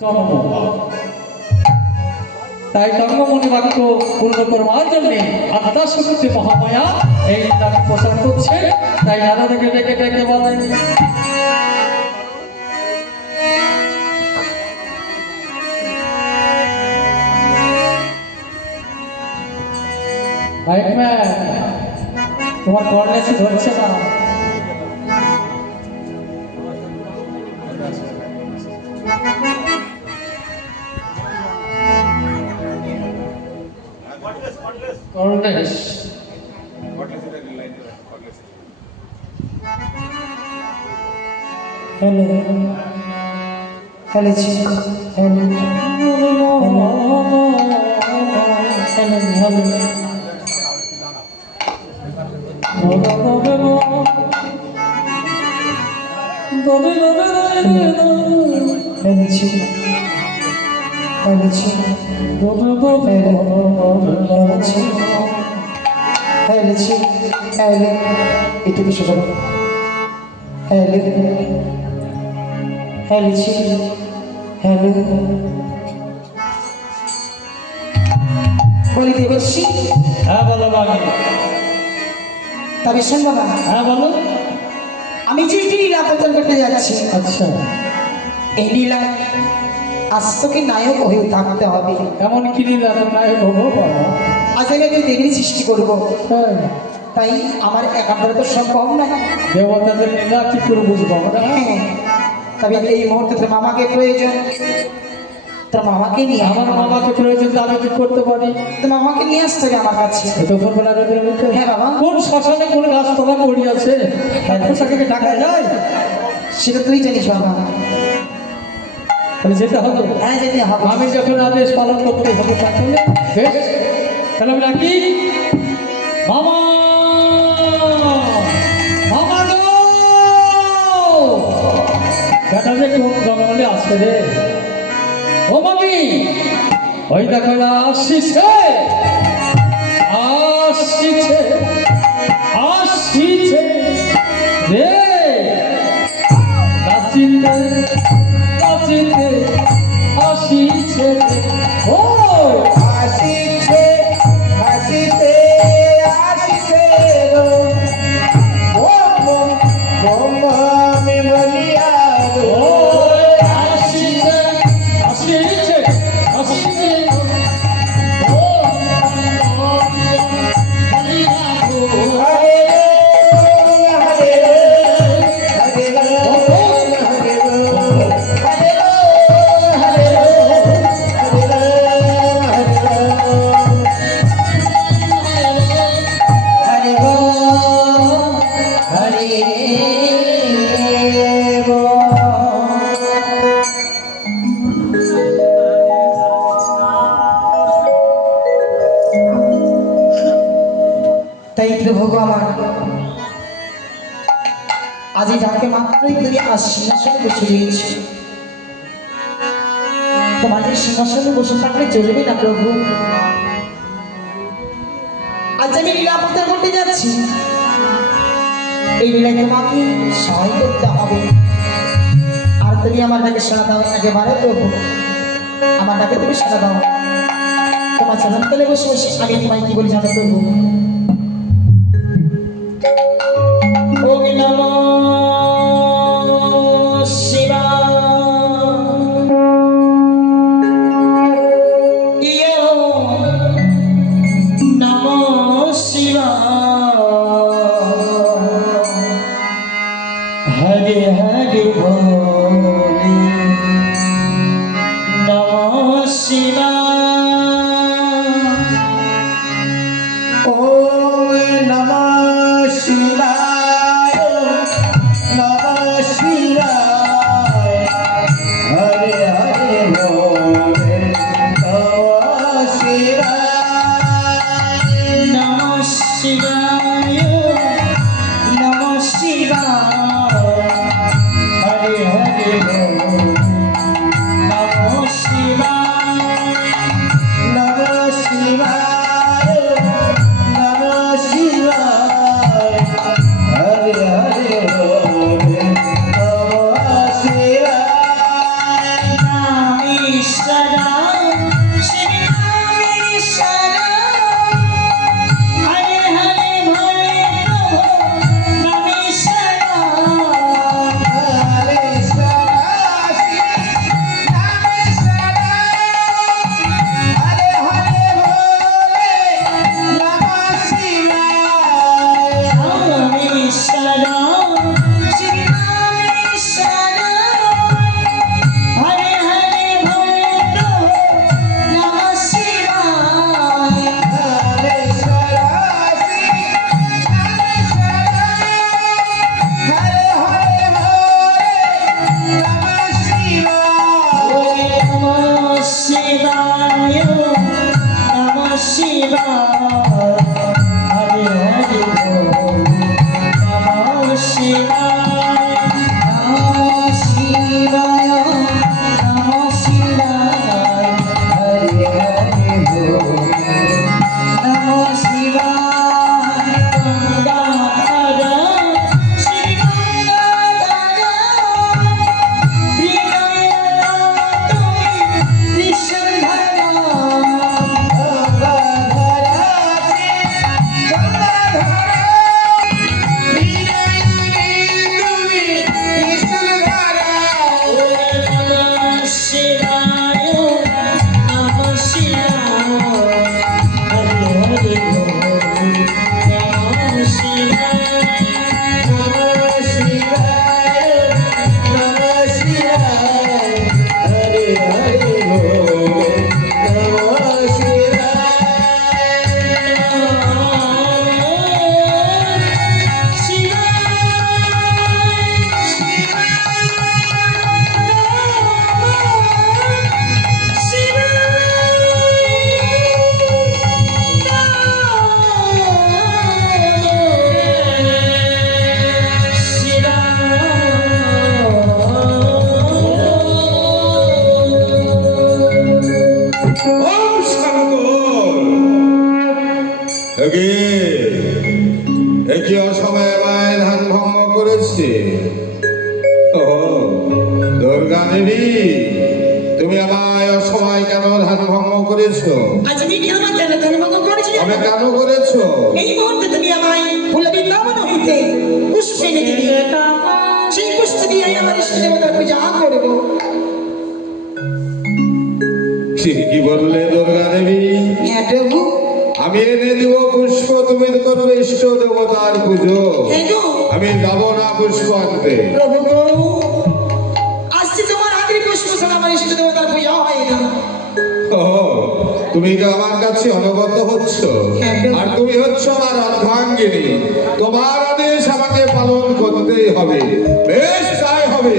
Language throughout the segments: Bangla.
জন্ম। তাই জন্মমণি বাক্য পূর্ণ করবার জন্য আত্মা শক্তি মহামায়া এই নামে প্রচার করছে। তাই নারদকে ডেকে ডেকে বলেন, তোমার কর্নেসি ধরছে না। কর্নেস হ্যালো হ্যালো জি হ্যালো হ্যালো এটুকু শোনো। হ্যালো হ্যালো হ্যালো বলি দেবর্ষি। হ্যাঁ বলো বাবা। তবে শোন বাবা, হ্যাঁ বলো। আমি যে লীলা প্রচার করতে যাচ্ছি, আচ্ছা, এই লীলায় আস্তকে নায়ক হয়ে থাকতে হবে। এমন কি লীলা তো নায়ক হবো বাবা? আজ আমি একটু দেবীর সৃষ্টি করবো, হ্যাঁ, তাই আমার একান্তরে তো সম্ভব নয়। দেবতাদের লীলা কি করে বুঝবো আমরা? হ্যাঁ, তবে এই মুহূর্তে তোর মামাকে প্রয়োজন, তোর মামাকে নিয়ে আমার মামাকে প্রয়োজন, আমি কি করতে পারি? তোর মামাকে নিয়ে আসতে হবে আমার কাছে। এতক্ষণ বেলা রোদের মধ্যে? হ্যাঁ বাবা। কোন শ্মশানে কোন গাছতলা পড়িয়াছে, এখন তাকে ডাকা যায়? সেটা তুই জানিস বাবা। তাহলে যেতে হবে। হ্যাঁ যেতে হবে। আমি যখন আদেশ পালন করতে হবে তাহলে বেশ, তাহলে আমি ডাকি, মামা মামা গো, বেটা যে কোন জঙ্গলে আসছে রে। ও মামি, ওই দেখো আসছে আসছে আসছে রে, নাচিতে নাচিতে আসিছে ও আসিছে আসিছে আসিছে আমি বলিয়া ও আসিছে আসিছে আসিছে ও তাই প্রভু আমার আজ এই ডাকে মাত্রই তুমি আমার সিংহাসনে বসে রয়েছি। তোমার এই সিংহাসনে বসে থাকলে চলবে না প্রভু। আজ আমি লীলা প্রচার করতে যাচ্ছি, এই লীলায় তোমাকে সহায় করতে হবে। আর তুমি আমার ডাকে শোনা দাও একেবারে প্রভু, আমার ডাকে তুমি শোনা দাও। তোমার চরণতলে বসে বসে আমি তোমায় কি বলি জানো প্রভু? ওম নমঃ শিবায়, নমঃ শিবায়, হরে হরে বলে নমঃ শিবায়, ওম নমঃ শিবায়। তুমি আমায় অসময় কেন ধ্যান ভঙ্গ করেছো? আজ আমি কেন কেন কেন ভঙ্গ করেছি? আমি কেন করেছো? এই মুহূর্তে তুমি আমায় ফুল বৃন্দাবন হইতে পুষ্প এনে দিলে, সেই পুষ্প দিয়ে আমার ইষ্ট দেবতার পূজা করব। কি বললে দুর্গা দেবী? হ্যাঁ প্রভু। আমি এনে দিব পুষ্প, তুমি করবে ইষ্ট দেবতার পুজো। হ্যাঁ গো। আমি যাব না পুষ্প আনতে। প্রভু গো, আজকে তোমার হাতের পুষ্প ছাড়া আমার ইষ্ট দেবতার পূজা হয় না। ও, তুমি তো আমার কাছে অনুগত হচ্ছ, আর তুমি হচ্ছ আমার অর্ধাঙ্গিনী। তোমার আদেশ আমাকে পালন করতেই হবে। বেশ, তাই হবে।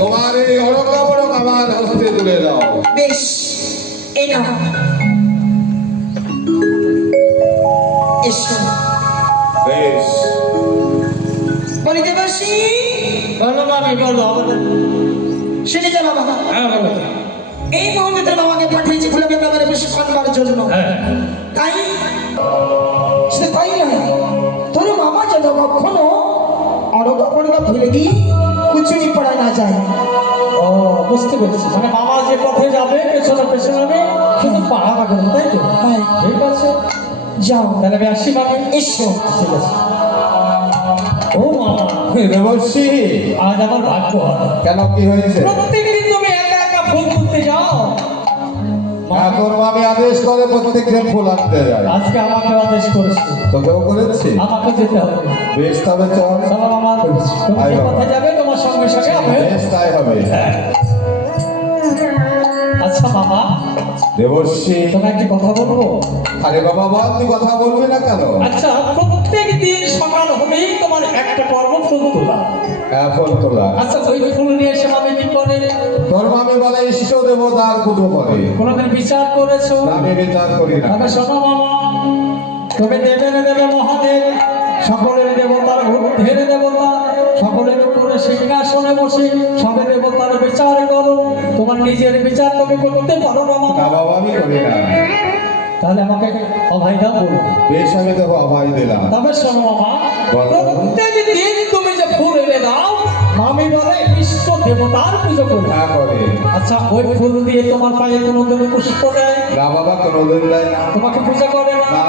তোমার এই অরকাবরক আমার হস্তে তুলে দাও। বেশ, এই নাও। এসো। বেশ। বলিতে বসি। বলো মামি, বলো। শুনে যা বাবা। হ্যাঁ বলো। এই মুহূর্তে তোর বাবাকে পাঠিয়েছি ফুলে ব্যাপারে পুষ্প আনবার জন্য। হ্যাঁ। তাই সে তাই নয়, তোর বাবা যেন কখনো অরকা ফেলে দিয়ে কুচুরি পড়ায় না যায়। ও, বুঝতে পেরেছি। মানে মামা যে পথে যাবে পেছনে পেছনে শুধু পাহাড়া করবে, তাই তো? হ্যাঁ। ঠিক আছে, যাও। তাহলে আমি আসি মামি। এসো। ঠিক আছে। ও মামা, দেবর্ষি, আজ আমার ভাগ্য ভালো। কেন কি হয়েছে? প্রত্যেকদিন তুমি একা একা ফুল তুলতে যাও। এখন আমি আদেশ করে প্রত্যেক দিন ফুল আনতে যাই। আজকে আমাকে আদেশ করেছে, তোকেও করেছি। আমাকে যেতে হবে। বেশ, তবে চল। চলো মামা, তুমি যে পথে যাবে তোমার সঙ্গে সঙ্গে আমি। বেশ, তাই হবে। আচ্ছা মামা, দেবর্ষি, তোমাকে একটি কথা বলবো। আরে বাবা বল, তুই কথা বলবি না কেন? আচ্ছা, প্রত্যেক দিন সকাল হলেই তোমার একটা কর্ম ফুল তোলা। হ্যাঁ, ফুল তোলা। আচ্ছা, ওই ফুল নিয়ে এসে আমি কি করে? তোর মামি বলে ইষ্ট দেবতার পুজো করে। কোনোদিন বিচার করেছো? আমি বিচার করি না। তবে শোনো মামা, তবে দেবের দেবে মহাদেব, সকলের দেবতার ঊর্ধ্বের দেবতা, সকলের উপরে সিংহাসনে বসে সবে দেবতার বিচার করো। তোমার নিজের বিচার তুমি করতে পারো না না মামা। বাবা, আমি করি না। তাহলে আমাকে অভয় দাও বলো। বেশ, আমি তোকে অভয় দিলাম। তবে শোনো মামা, বলো। প্রত্যেক দিন তুমি যে ফুল এনে দাও, মামি বলে ইষ্ট দেবতার পুজো করবে। না করে। আচ্ছা, ওই ফুল দিয়ে তোমার পায়ে কোনোদিন পুষ্প দেয়? না বাবা, কোনোদিন দেয় না। তোমাকে পূজা করে না? না।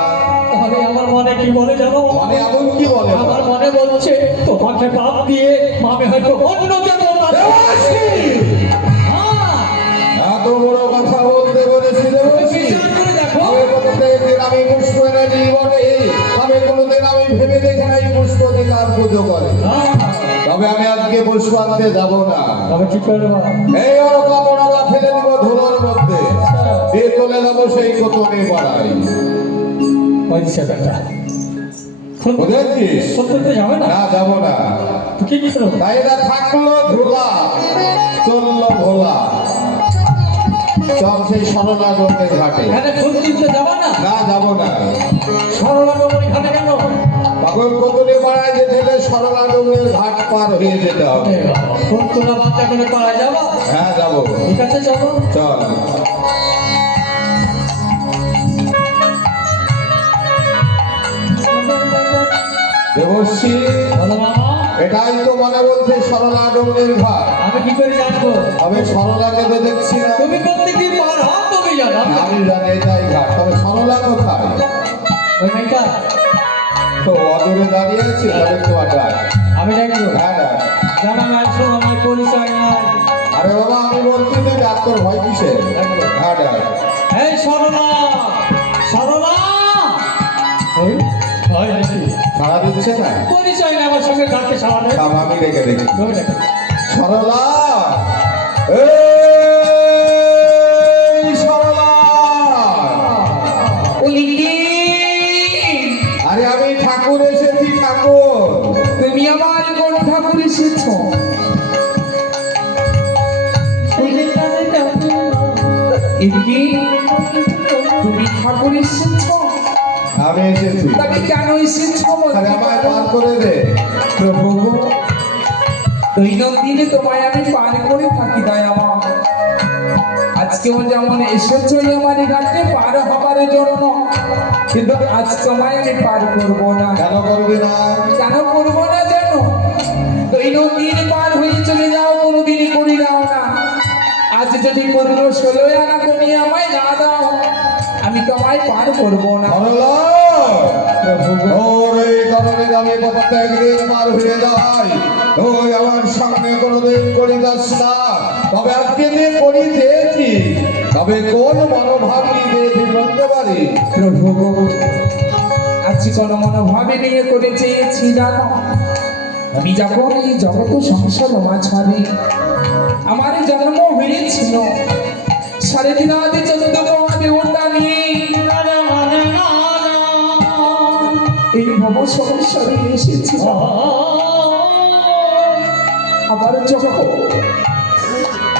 তাহলে আমার মনে কি বলে জানো? মানে এমন কি বলে? আমার মনে বলছে তোমাকে বাদ দিয়ে মামি হয়তো অন্য দেবতা। দেবর্ষি! হ্যাঁ, এত বড় কথা বলতে বলেছি দেবর্ষি। বিচার করে দেখো। আমি প্রত্যেকদিন আমি পুষ্প এনে দিই বলে, আমি কোনোদিন আমি ভেবে দেখি না এই পুষ্প দিয়ে কার পুজো করে। হ্যাঁ, তবে আমি আজকে পুষ্প আনতে যাবো না। তবে কি করবো? এই কাপড়া ফেলে দিব ধুলোর মধ্যে, দিয়ে চলে যাবো সেই কোতনে পাড়ায়। ওই সেটা বুঝেছিস? সত্যি যাবে না? না, যাবো না। তো কি করবো? তাই না, থাকলো ধুলা, চললো ভোলা। চল সেই সরলা গঙ্গের ঘাটে। এখানে ফুল কিনতে যাবে না? না, যাবো না। সরলা নগরী ঘাটে কেন? তখন কোতনে পাড়ায় যেতে হলে সরলা গঙ্গের ঘাট পার হয়ে যেতে হবে। ফুল তোলা বাচ্চা করে পাড়া যাবো? হ্যাঁ, যাবো। ঠিক আছে, চলো। চল। দেবর্ষি, বলো মামা, এটাই তো মনে বলছে সরলা গঙ্গের ঘাট। আমি কি করে জানবো? আমি সরলাকে তো দেখছি না। তুমি প্রত্যেকদিন পার হও, তুমি জানো। আমি জানি এটাই ঘাট, তবে সরলা কোথায়? ওই মেয়েটা তো অদূরে দাঁড়িয়ে আছি, তবে তোমার ডাক। আমি দেখবো। হ্যাঁ, ডাক। জানা নাই, শোনো নাই, পরিচয় নাই। আরে বাবা, আমি বলছি তুই ডাক্তার ভয় কিসে? হ্যাঁ, ডাক। এই সরলা, সরলা। ওই, হয় নাকি? সারা দিচ্ছে না? পরিচয় নেই আমার সঙ্গে, ডাকতে সারা নেই। থাম, আমি রেখে দেখি। তুমি দেখো। সরলা, এই সরলা। আরে আমি ঠাকুর এসেছি, ঠাকুর। তুমি আমার কোন ঠাকুর এসেছ? তুমি ঠাকুর এসেছ? আমি এসেছি। তবে কেন এসেছ? আরে আমায় পার করে দে। প্রভু, দৈনন্দিনে তোমায় আমি পার করে থাকি দয়ামা। আজকেও যেমন এসেছো আমার ঘাটে পার হবার জন্য, কিন্তু আজ তোমায় আমি পার করবো না। কেন করবি না? কেন করবো না জানো? দৈনন্দিন পার হয়ে চলে যাও, কোনোদিনই করি দাও না। আজ যদি পূর্ণ 16 আনা তুমি আমায় না দাও আমি তোমায় পার করবো না। সরলা ওর এই কারণে আমি কথা একদিন পার হয়ে যাই তুই আমার সামনে কোনোদিন করিতাস না তবে আজকে নিয়ে করি দিয়েছি তবে কোন মনোভাব নিয়ে দিয়েছি বলতে পারি প্রভু আজ কোন মনোভাবে নিয়ে করে চেয়েছি জানো আমি যখন এই জগৎ সংসার মাঝারে আমার জন্ম হয়েছিল 3.5 রাতে 14 দেবতা নিয়ে এই ভব সংসারে এসেছি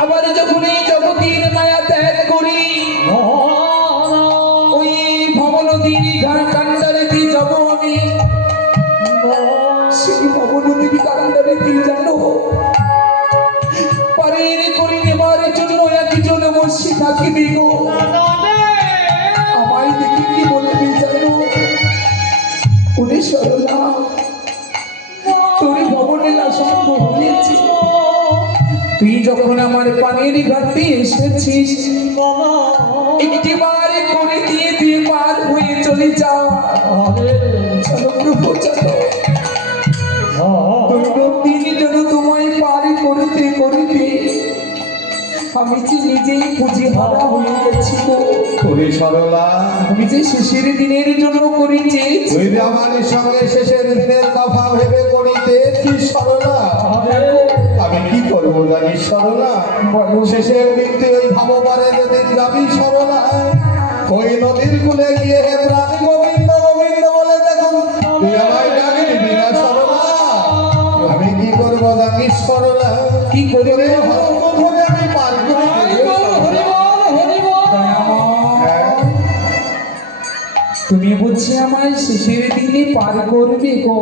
আবার যখন এই জগতের মায়া ত্যাগ করি ওই ভব নদীর কান্ডারেতে যাব আমি সেই ভব নদীর কান্ডারেতে জানো পারের করে নেবার জন্য একজন বসে থাকিবে গো আমায় দেখি কি বলবে জানো ওরে সরলা তোর ভবনের আসক্ত হয়েছে তুই যখন আমার পানির ঘাটে এসেছিস একটিবার করে দিয়ে দিয়ে পার হয়ে চলে যা চলো প্রভু চলো দিন যেন তোমায় পার করতে করতে আমি যে নিজেই পুঁজি হারা হয়ে গেছি গো ওরে সরলা আমি যে শেষের দিনের জন্য করি চেয়েছি তুই যে আমার সঙ্গে শেষের দিনের কথা ভেবে করিতেছিস সরলা আমি কি করবো জানিস সরলা শেষের দিনটি ওই ভাববারে যেদিন যাবি সরলা ওই নদীর কূলে গিয়ে হে প্রাণী গোবিন্দ গোবিন্দ বলে দেখুন তুই আমায় ডাকি দিবি না সরলা আমি কি করবো জানিস সরলা কি করে তোরে হস্ত ধরে আমি পার করে দেবো। হ্যাঁ, তুমি বুঝছি আমায় শেষের দিনে পার করবে গো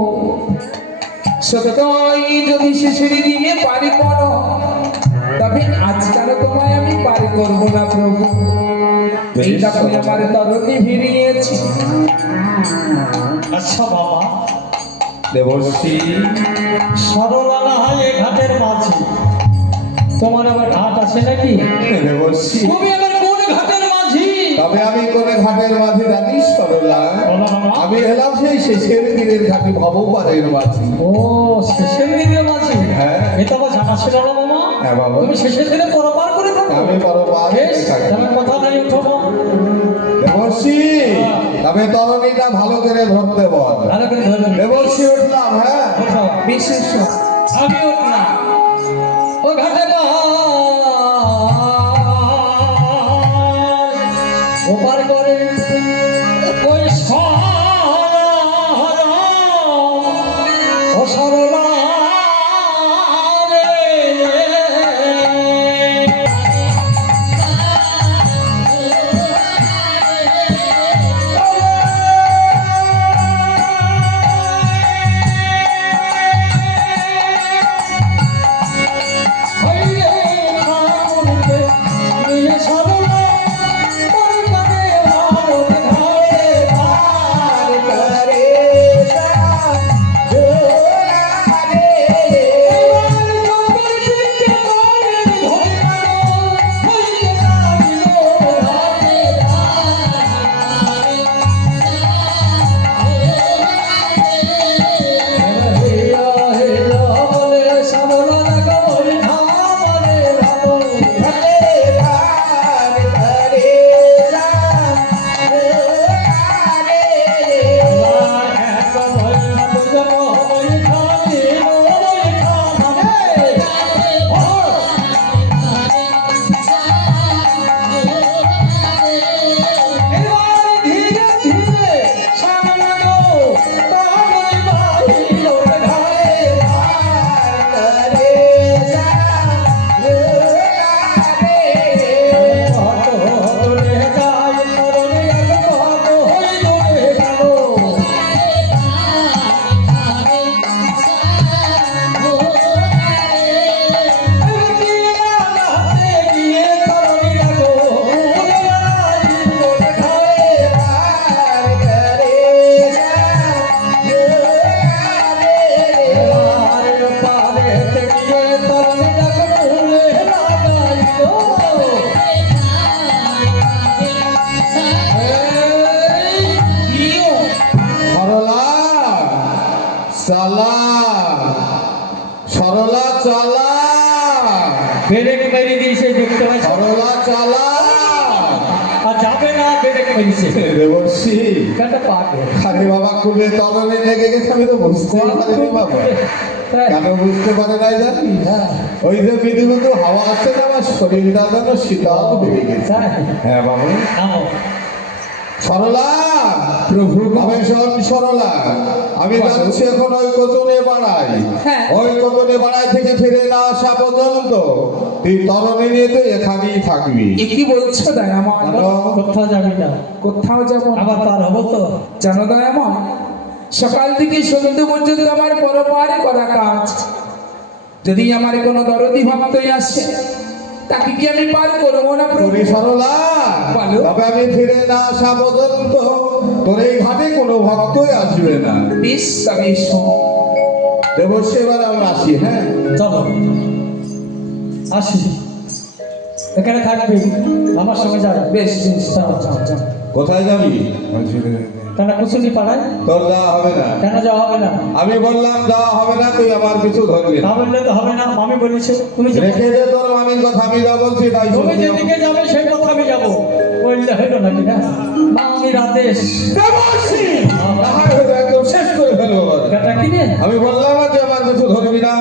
সত্যই যদি শেষের দিনে পার করো তবে আজকাল তোমায় আমি পার করবো না প্রভু এইটা তুমি আমার তরণে ভিড়িয়েছি আচ্ছা বাবা দেবশ্রী সরলা না হয় এ ঘাটের মাঝি তোমার আবার ঘাট আছে নাকি দেবশ্রী তুমি আবার কোন ঘাটের মাঝি তবে আমি কোন ঘাটের মাঝে জানিস সরলা বলো বাবা। আমি এলাম সেই শেষের দিনের ঘাটে ভবপারের মাঝে ও শেষের দিনের মাঝি হ্যাঁ। এটা তো জানা ছিল না মামা হ্যাঁ বাবা তুমি শেষের দিনে পরপার করে থাকো আমি পরপার বেশ থাকি। তবে কথা নাই উঠবো দেবশ্রী তবে তরণীটা ভালো করে ধরতে বল ভালো করে ধরে দেবশ্রী উঠলাম হ্যাঁ ওঠো। বিশেষ আমি উঠলাম ও ঘাটে ওপার করে ওই ও সরলা চালা সরলা চালা ব্রেক মেরে দিয়েছে দেখতে পাচ্ছ, সরলা চালা আর যাবে না ব্রেক মেরেছে। দেবর্ষি কেন পাবে আরে বাবা কুলে তরলে লেগে গেছে, আমি তো বুঝতেই পারিনি বাবা। কেন বুঝতে পারে নাই জানি? ওই যে বিদ্যুৎ হাওয়া আসছে না, আমার শরীরটা যেন শীতল হয়ে গেছে। হ্যাঁ বাবা। সরলা প্রভু আমি শোন সরলা, আমি যাচ্ছি এখন ওই কচনে পাড়ায়। হ্যাঁ। ওই কচনে পাড়ায় থেকে ফিরে না আসা পর্যন্ত তুই তরণে নিয়ে তুই এখানেই থাকবি। এ কি বলছো দয়াময়? কোথাও যাবি না, কোথাও যাব না। আবার পার হবো তো। জানো দয়াময়, সকাল থেকে সন্ধ্যে পর্যন্ত আমার পরপারে করা কাজ। যদি আমার কোনো দরদি ভক্তই আসে, তাকে কি আমি পার করবো না প্রভু? তোরে সরলা, বলো। তবে আমি ফিরে না আসা পর্যন্ত তোর এই ঘাটে কোনো ভক্তই আসবে না। বেশ তবে এসো। দেবর্ষি এবার আমি আসি। হ্যাঁ চলো আসি, এখানে থাকবি আমার সঙ্গে যাবে। বেশ বেশ, যাও যাও যাও। কোথায় যাবি? কেন কুসুনি পাড়ায়? তোর যাওয়া হবে না। কেন যাওয়া হবে না? আমি বললাম যাওয়া হবে না, তুই আমার কিছু ধরবি না। না বললে তো হবে না, আমি বলেছি তুমি যাবে। রেখে দে তোর মামির কথা, আমি যা বলছি তাই তুমি শুনবি। যেদিকে যাবে সেই কথা আমি যাবো, বললে হইল নাকি না? মামির আদেশ। দেবর্ষি, আমার হয়তো একদম শেষ করে ফেলবো এবার। কেটা কি রে? আমি বললাম না যে আমার কিছু ধরবি না।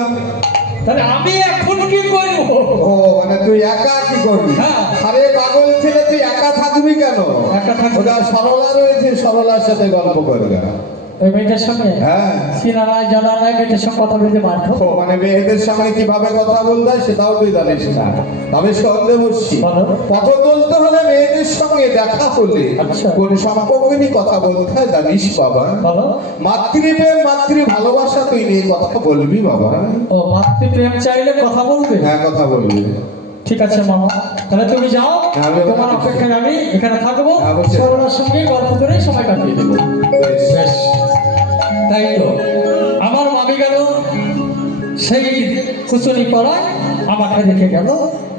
তাহলে আমি এখন কি করবো? ও মানে তুই একা কি করবি? হ্যাঁ। আরে পাগল ছেলে, তুই একা থাকবি কেন? একা থাকবো। ওটা সরলা রয়েছে, সরলার সাথে গল্প করবে। ওই মেয়েটার সঙ্গে হ্যাঁ। চিনা নাই জানা নাই, মেয়েটার সঙ্গে কথা বলতে পারতো। ও মানে মেয়েদের সঙ্গে কিভাবে কথা বলতে হয় সেটাও তুই জানিস না। তবে সন্দেহ বসছি, বলো। পথ চলতে হলে মেয়েদের সঙ্গে দেখা হলে আচ্ছা। কোন সম্পর্কে নিয়ে কথা বলতে হয় জানিস বাবা? বলো। মাতৃপ্রেম মাতৃ ভালোবাসা তুই নিয়ে কথা বলবি বাবা। ও মাতৃপ্রেম চাইলে কথা বলবে? হ্যাঁ কথা বলবি। ঠিক আছে মামা, তাহলে তুমি যাও, হ্যাঁ, আমি- তোমার অপেক্ষায় আমি এখানে থাকবো, হ্যাঁ, অবশ্যই। সরলার সঙ্গে গল্প করে সময় কাটিয়ে দেবো। বেশ। বেশ, তাই তো আমার মামি গেল সেই কুচুনি পড়ায়, আমাকে রেখে গেল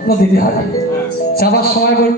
নদীতে হাতে। যাবার সময় বল